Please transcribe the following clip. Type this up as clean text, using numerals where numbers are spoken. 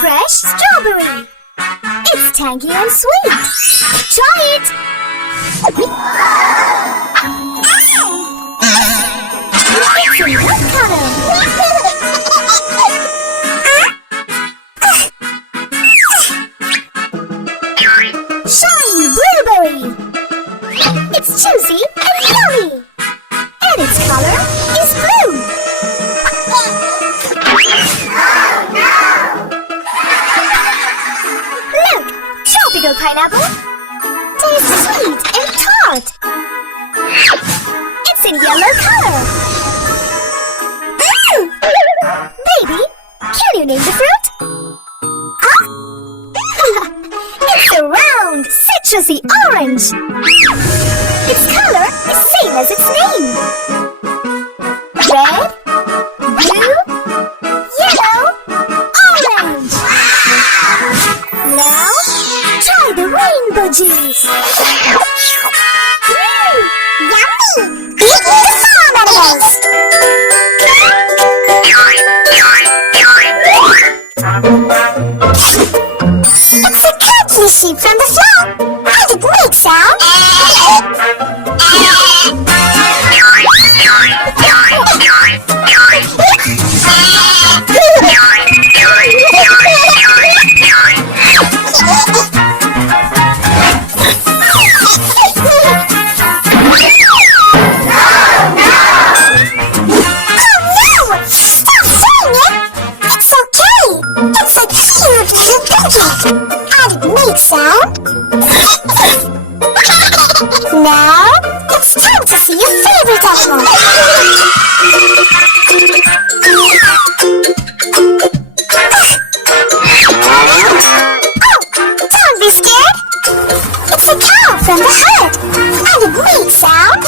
Fresh strawberry. It's tangy and sweet. Try it. It's a red color. Shiny blueberry. It's juicy and yummy. And its color is blue. Look, tropical pineapple. Tastes sweet and tart. It's in yellow color. Baby, can you name the fruit? Huh? It's a round, citrusy orange. Its color is same as its name. Red, blue, yellow, orange. Now, try the rainbow juice. Yummy! Eat the strawberries! It's a cookie sheep from the floor. And it makes sound. Sound. Now, it's time to see your favorite animal. Oh, don't be scared. It's a cow from the herd, and it makes sound.